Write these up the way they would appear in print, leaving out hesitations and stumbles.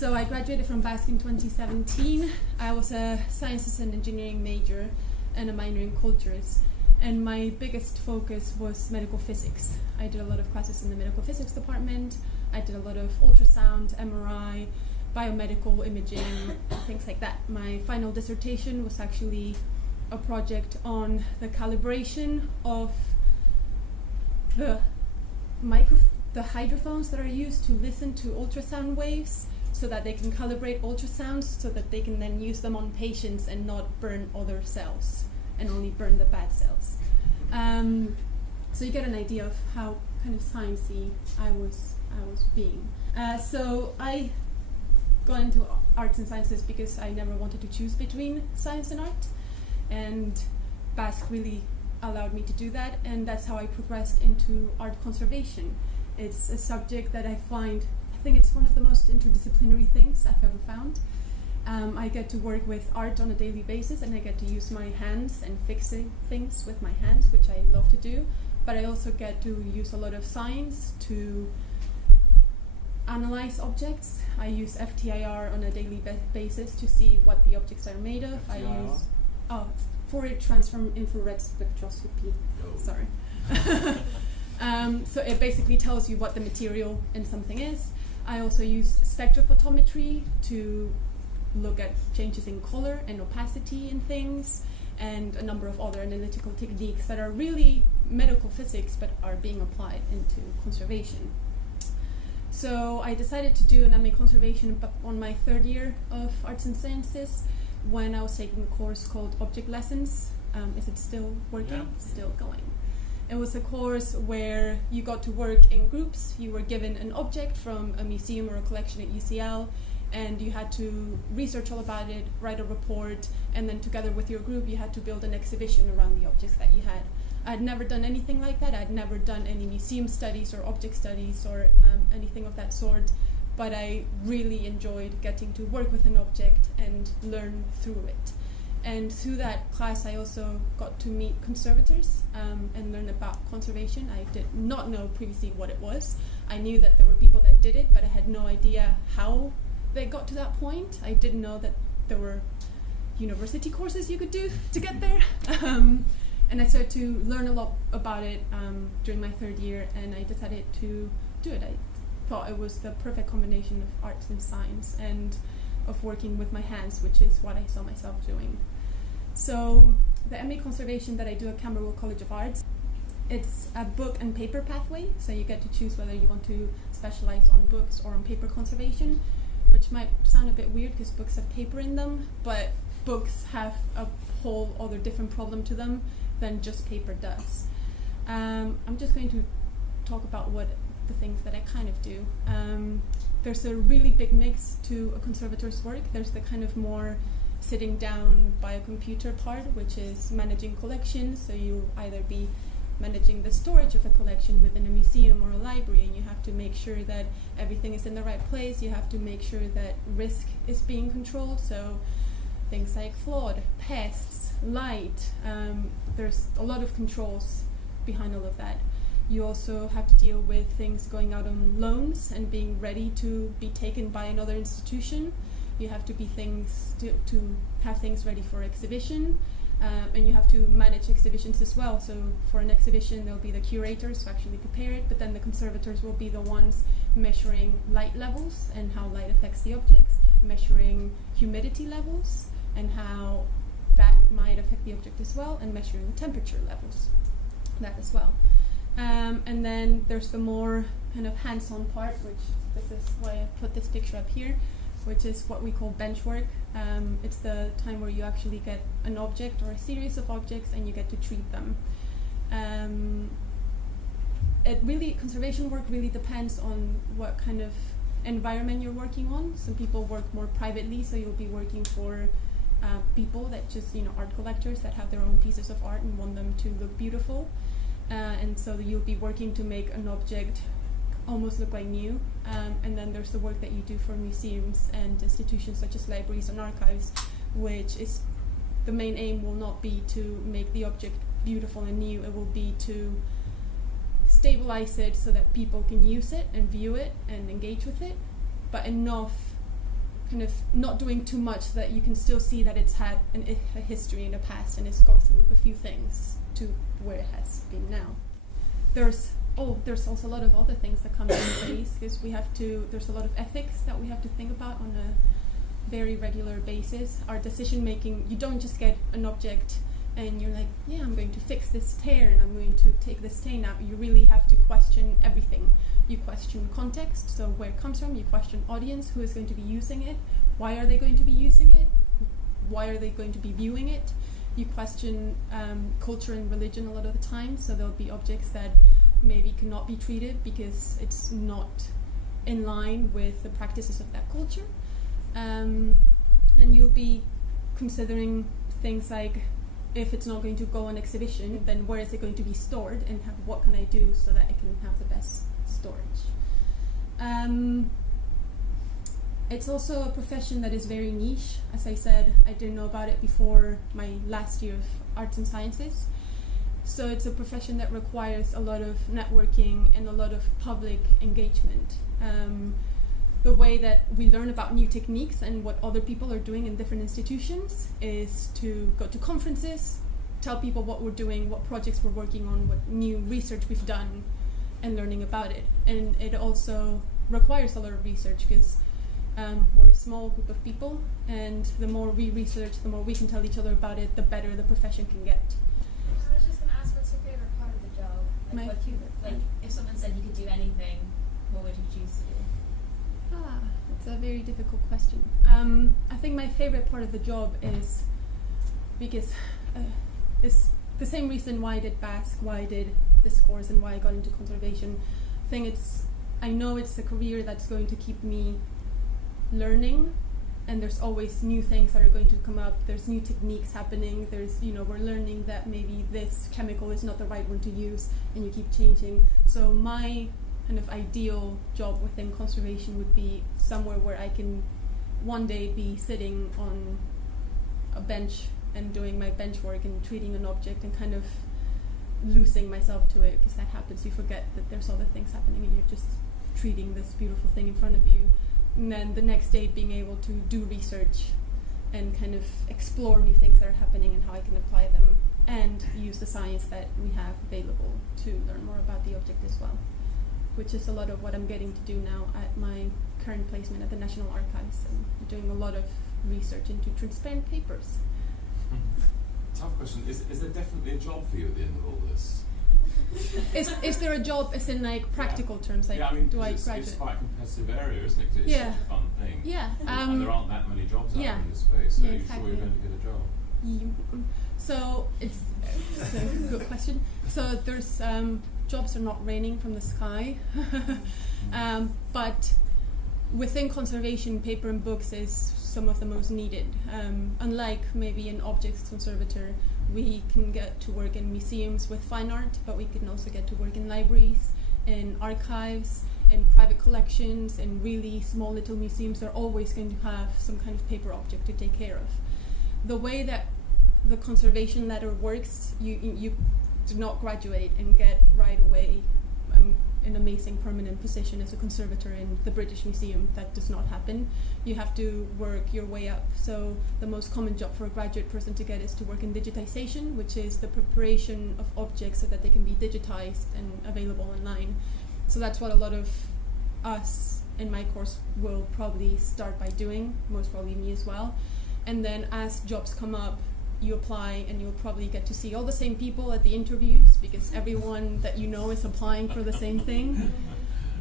So I graduated from BASc in 2017. I was a sciences and engineering major and a minor in cultures. And my biggest focus was medical physics. I did a lot of classes in the medical physics department. I did a lot of ultrasound, MRI, biomedical imaging, things like that. My final dissertation was actually a project on the calibration of the hydrophones that are used to listen to ultrasound waves, so that they can calibrate ultrasounds so that they can then use them on patients and not burn other cells and only burn the bad cells. So you get an idea of how kind of sciencey I was being. So I got into arts and sciences because I never wanted to choose between science and art, and BASc really allowed me to do that, and that's how I progressed into art conservation. It's a subject that I think it's one of the most interdisciplinary things I've ever found. I get to work with art on a daily basis, and I get to use my hands and fixing things with my hands, which I love to do, but I also get to use a lot of science to analyze objects. I use FTIR on a daily basis to see what the objects are made of. FTIR? I use Fourier transform infrared spectroscopy. Sorry. So it basically tells you what the material in something is. I also use spectrophotometry to look at changes in color and opacity in things, and a number of other analytical techniques that are really medical physics but are being applied into conservation. So I decided to do an MA conservation on my third year of arts and sciences when I was taking a course called Object Lessons. Is it still working? Yeah. Still going. It was a course where you got to work in groups. You were given an object from a museum or a collection at UCL, and you had to research all about it, write a report, and then together with your group you had to build an exhibition around the objects that you had. I'd never done anything like that. I'd never done any museum studies or object studies or anything of that sort, but I really enjoyed getting to work with an object and learn through it. And through that class I also got to meet conservators and learn about conservation. I did not know previously what it was. I knew that there were people that did it, but I had no idea how they got to that point. I didn't know that there were university courses you could do to get there. And I started to learn a lot about it during my third year, and I decided to do it. I thought it was the perfect combination of arts and science and of working with my hands, which is what I saw myself doing. So the MA conservation that I do at Camberwell College of Arts, it's a book and paper pathway, so you get to choose whether you want to specialize on books or on paper conservation, which might sound a bit weird because books have paper in them, but books have a whole other different problem to them than just paper does. I'm just going to talk about what the things that I kind of do. There's a really big mix to a conservator's work. There's the kind of more sitting down by a computer part, which is managing collections. So you'll either be managing the storage of a collection within a museum or a library, and you have to make sure that everything is in the right place. You have to make sure that risk is being controlled. So things like flood, pests, light, there's a lot of controls behind all of that. You also have to deal with things going out on loans and being ready to be taken by another institution. You have to be to have things ready for exhibition, and you have to manage exhibitions as well. So for an exhibition, there'll be the curators who actually prepare it, but then the conservators will be the ones measuring light levels and how light affects the objects, measuring humidity levels and how that might affect the object as well, and measuring temperature levels, that as well. And then there's the more kind of hands-on part, which this is why I put this picture up here, which is what we call bench work. It's the time where you actually get an object or a series of objects and you get to treat them. Conservation work really depends on what kind of environment you're working on. Some people work more privately, so you'll be working for people that just, art collectors that have their own pieces of art and want them to look beautiful. And so you'll be working to make an object almost look like new. And then there's the work that you do for museums and institutions such as libraries and archives, which is the main aim will not be to make the object beautiful and new. It will be to stabilize it so that people can use it and view it and engage with it, but enough kind of not doing too much so that you can still see that it's had a history in the past and it's gone through a few things to where it has been now. There's also a lot of other things that come into place, because there's a lot of ethics that we have to think about on a very regular basis. Our decision making, you don't just get an object and you're like, yeah, I'm going to fix this tear and I'm going to take this stain out. You really have to question everything. You question context, so where it comes from. You question audience, who is going to be using it, why are they going to be using it, why are they going to be viewing it. You question culture and religion a lot of the time, so there'll be objects that maybe cannot be treated because it's not in line with the practices of that culture. And you'll be considering things like, if it's not going to go on exhibition, then where is it going to be stored, and what can I do so that it can have the best storage. It's also a profession that is very niche. As I said, I didn't know about it before my last year of arts and sciences. So it's a profession that requires a lot of networking and a lot of public engagement. The way that we learn about new techniques and what other people are doing in different institutions is to go to conferences, tell people what we're doing, what projects we're working on, what new research we've done, and learning about it. And it also requires a lot of research, because we're a small group of people, and the more we research, the more we can tell each other about it, the better the profession can get. I was just going to ask, what's your favorite part of the job? If someone said you could do anything, what would you choose to do? That's a very difficult question. I think my favorite part of the job is, because it's the same reason why I did BASc, why I did this course, and why I got into conservation. I know it's a career that's going to keep me learning, and there's always new things that are going to come up. There's new techniques happening. We're learning that maybe this chemical is not the right one to use, and you keep changing. So my kind of ideal job within conservation would be somewhere where I can one day be sitting on a bench and doing my bench work and treating an object and kind of losing myself to it, because that happens. You forget that there's other things happening and you're just treating this beautiful thing in front of you. And then the next day being able to do research and kind of explore new things that are happening and how I can apply them, and use the science that we have available to learn more about the object as well, which is a lot of what I'm getting to do now at my current placement at the National Archives. I'm doing a lot of research into transparent papers. Tough question. Is there definitely a job for you at the end of all this? Is there a job, as in like practical terms? Like, do I graduate? It's quite a competitive area, isn't it? 'Cause it's such a fun thing. Yeah. And there aren't that many jobs out in this space, so you're sure you're going to get a job? So it's a good question. So there's jobs are not raining from the sky, but within conservation, paper and books is some of the most needed. Unlike maybe an objects conservator, we can get to work in museums with fine art, but we can also get to work in libraries, in archives, in private collections, in really small little museums. They're always going to have some kind of paper object to take care of. The way that the conservation ladder works, you do not graduate and get right away an amazing permanent position as a conservator in the British Museum. That does not happen. You have to work your way up. So the most common job for a graduate person to get is to work in digitization, which is the preparation of objects so that they can be digitized and available online. So that's what a lot of us in my course will probably start by doing, most probably me as well. And then as jobs come up, you apply, and you'll probably get to see all the same people at the interviews, because everyone that you know is applying for the same thing.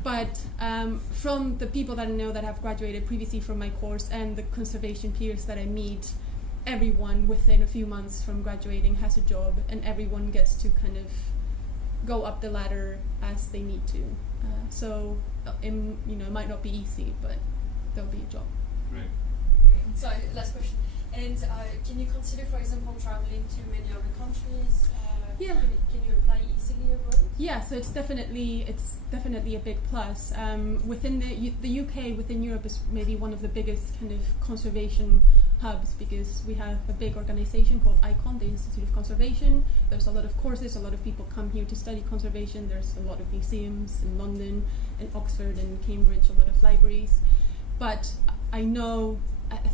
But from the people that I know that have graduated previously from my course and the conservation peers that I meet, everyone within a few months from graduating has a job, and everyone gets to kind of go up the ladder as they need to. So it might not be easy, but there'll be a job. Great. So last question. And can you consider, for example, traveling to many other countries? Yeah. Can you apply easily abroad? Yeah, so it's definitely a big plus. Within the UK, within Europe, is maybe one of the biggest kind of conservation hubs, because we have a big organization called ICON, the Institute of Conservation. There's a lot of courses, a lot of people come here to study conservation. There's a lot of museums in London, in Oxford, and Cambridge, a lot of libraries. But I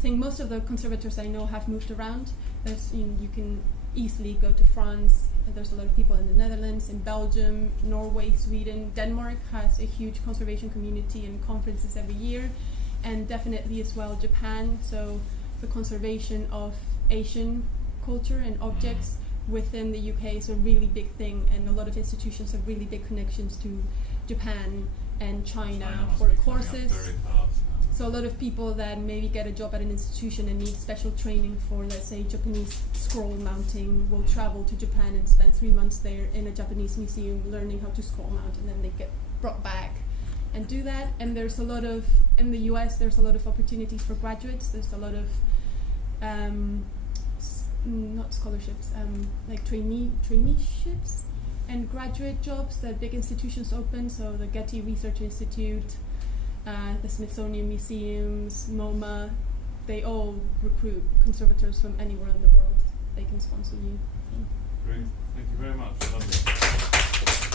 think most of the conservators I know have moved around. You can easily go to France. There's a lot of people in the Netherlands, in Belgium, Norway, Sweden. Denmark has a huge conservation community and conferences every year, and definitely as well Japan. So the conservation of Asian culture and objects within the UK is a really big thing, and a lot of institutions have really big connections to Japan and China for courses. So a lot of people that maybe get a job at an institution and need special training for, let's say, Japanese scroll mounting will travel to Japan and spend 3 months there in a Japanese museum learning how to scroll mount, and then they get brought back and do that. And there's a lot of, in the US, there's a lot of opportunities for graduates. There's a lot of, not scholarships, like traineeships and graduate jobs that big institutions open. So the Getty Research Institute, the Smithsonian Museums, MoMA, they all recruit conservators from anywhere in the world. They can sponsor you. Great, thank you very much. Lovely.